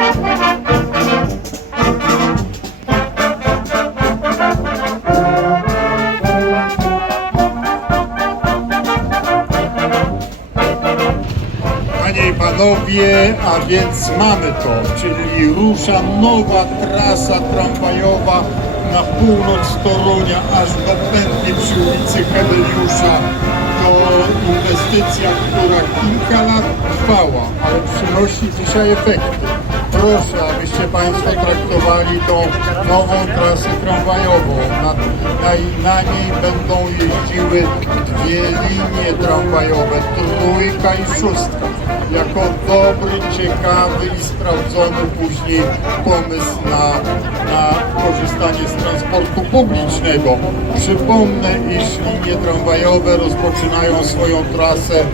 Panie i panowie, a więc mamy to, czyli rusza nowa trasa tramwajowa na północ Torunia, aż do pętli przy ulicy Hebeliusza. To inwestycja, która kilka lat trwała, ale przynosi dzisiaj efekty. Proszę, abyście Państwo traktowali tą nową trasę tramwajową. Na, na, na niej będą jeździły dwie linie tramwajowe, trójka i szóstka jako dobry, ciekawy i sprawdzony później pomysł na, na korzystanie z transportu publicznego. Przypomnę, iż linie tramwajowe rozpoczynają swoją trasę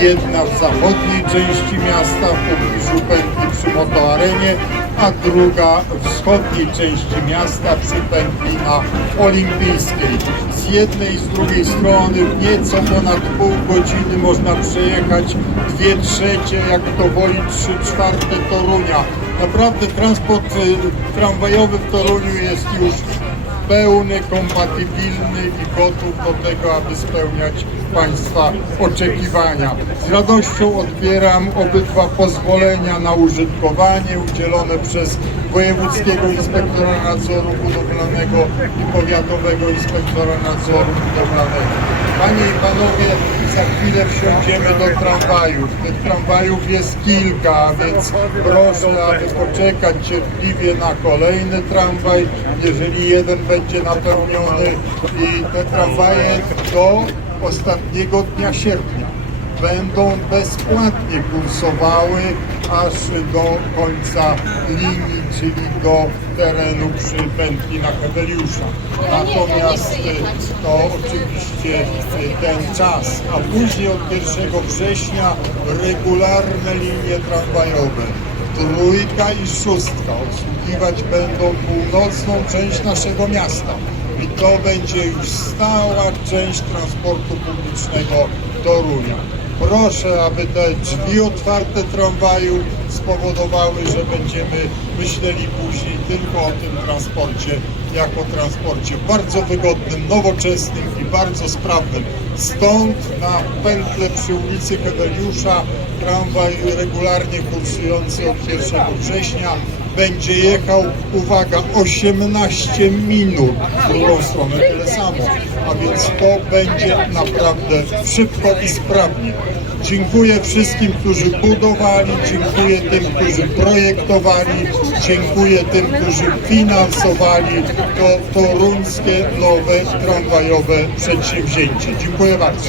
jedna w zachodniej części miasta w pobliżu pętli przy Motoarenie, a druga w wschodniej części miasta przy pętli Olimpijskiej. Z jednej i z drugiej strony w nieco ponad pół godziny można przejechać dwie trzecie, jak to woli trzy czwarte Torunia. Naprawdę transport y, tramwajowy w Toruniu jest już pełny, kompatybilny i gotów do tego, aby spełniać Państwa oczekiwania. Z radością odbieram obydwa pozwolenia na użytkowanie udzielone przez Wojewódzkiego Inspektora Nadzoru Budowlanego i Powiatowego Inspektora Nadzoru Budowlanego. Panie i Panowie, za chwilę wsiądziemy do tramwajów. Tych tramwajów jest kilka, a więc proszę, aby poczekać cierpliwie na kolejny tramwaj, jeżeli jeden będzie napełniony i te tramwaje do ostatniego dnia sierpnia będą bezpłatnie kursowały aż do końca linii, czyli do terenu przy pętli na Hebeliusza. Natomiast e, to oczywiście e, ten czas, a później od 1 września regularne linie tramwajowe. Trójka i szóstka obsługiwać będą północną część naszego miasta. I to będzie już stała część transportu publicznego Torunia. Proszę, aby te drzwi otwarte tramwaju spowodowały, że będziemy myśleli później tylko o tym transporcie jako transporcie bardzo wygodnym, nowoczesnym i bardzo sprawnym. Stąd na pętle przy ulicy Hebeliusza tramwaj regularnie kursujący od 1 września będzie jechał, uwaga, 18 minut w drugą stronę, tyle samo. A więc to będzie naprawdę szybko i sprawnie. Dziękuję wszystkim, którzy budowali, dziękuję tym, którzy projektowali, dziękuję tym, którzy finansowali to toruńskie nowe tramwajowe przedsięwzięcie. Dziękuję bardzo.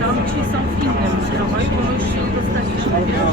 Tam ci są w innym zdrowej, bo już się dostaliśmy, wiesz?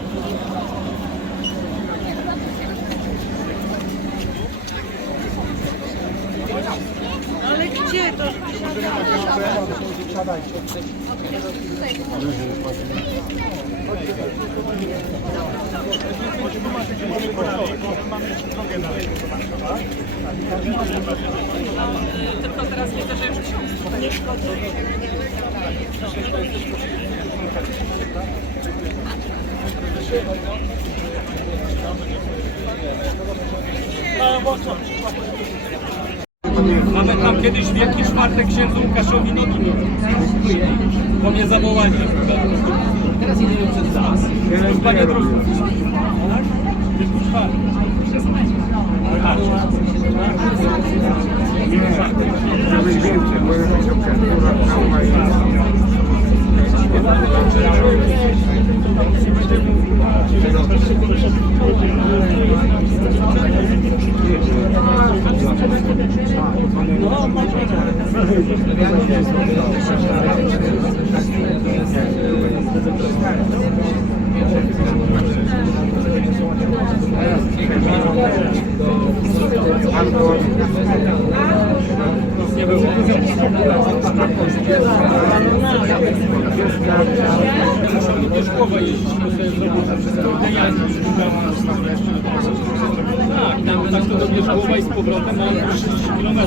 Ale gdzie to? Tylko teraz widzę, że już nie szkodzi. Nawet tam kiedyś Wielki Czwartek księdzu Łukaszowi nogi nie bo mnie zawołali. Teraz idę przed nas. Panie drugi. Tak? Wielki Czwartek. Tak. Nie było. Szkoły jeździć, bo sobie zrobię jazdy. Tak, i tam tak to do Wierzchowa i z powrotem mam 30 km.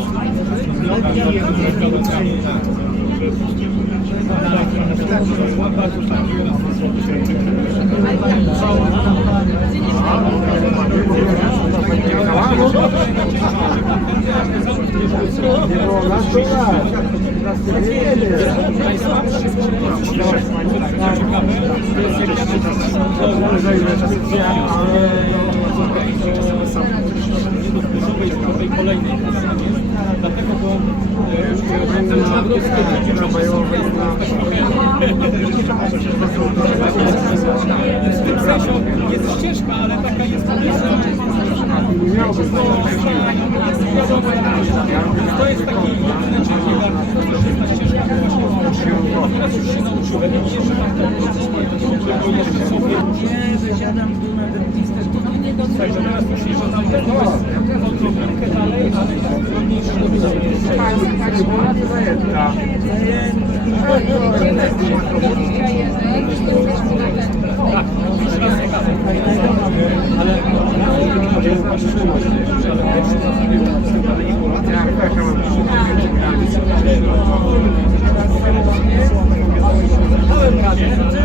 To jest jakaś inwestycja, ale tej kolejnej Dlatego, bo e, ten Nawrocki w tym sensie jest ścieżka, ale taka jest to jest taki jedyny czynnik, że ta ścieżka teraz już się nauczyłem i jeszcze tam tego jeszcze sobie Nie, wysiadam tu na dentystę, to mnie nie Słuchaj, że teraz już jeszcze tam też jest o trochę dalej, ale tam trudniejsze do widzenia. Tak, już raz nie gadam. Ale Dałem radę.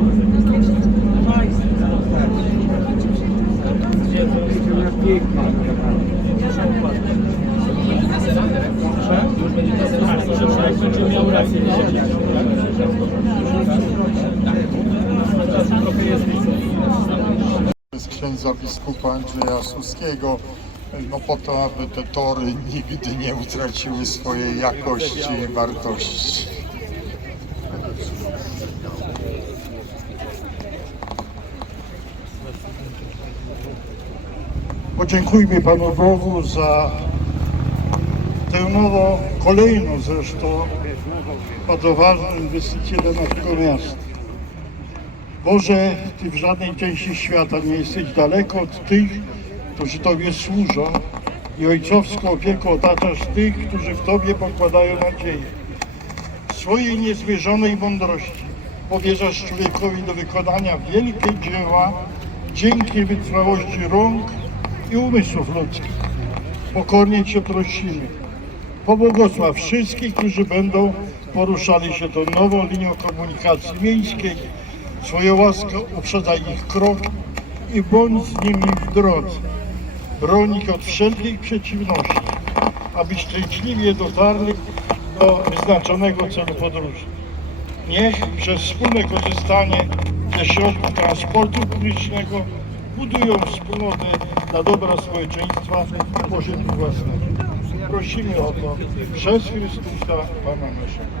rację. księdza biskupa Andrzeja Suskiego, no po to, aby te tory nigdy nie utraciły swojej jakości i wartości. Podziękujmy Panu Bogu za tę nową, kolejną zresztą, bardzo ważną inwestycję dla naszego miasta. Boże, Ty w żadnej części świata nie jesteś daleko od tych, którzy Tobie służą i ojcowską opieką otaczasz tych, którzy w Tobie pokładają nadzieję. Swojej niezmierzonej mądrości powierzasz człowiekowi do wykonania wielkie dzieła dzięki wytrwałości rąk i umysłów ludzkich. Pokornie Cię prosimy. Pobłogosław wszystkich, którzy będą poruszali się tą nową linią komunikacji miejskiej. Swoją łaskę uprzedzaj ich krok i bądź z nimi w drodze. Broń ich od wszelkich przeciwności, aby szczęśliwie dotarli do wyznaczonego celu podróży. Niech przez wspólne korzystanie ze środków transportu publicznego budują wspólnotę dla dobra społeczeństwa i pożytku własnego. Prosimy o to przez Chrystusa Pana naszego.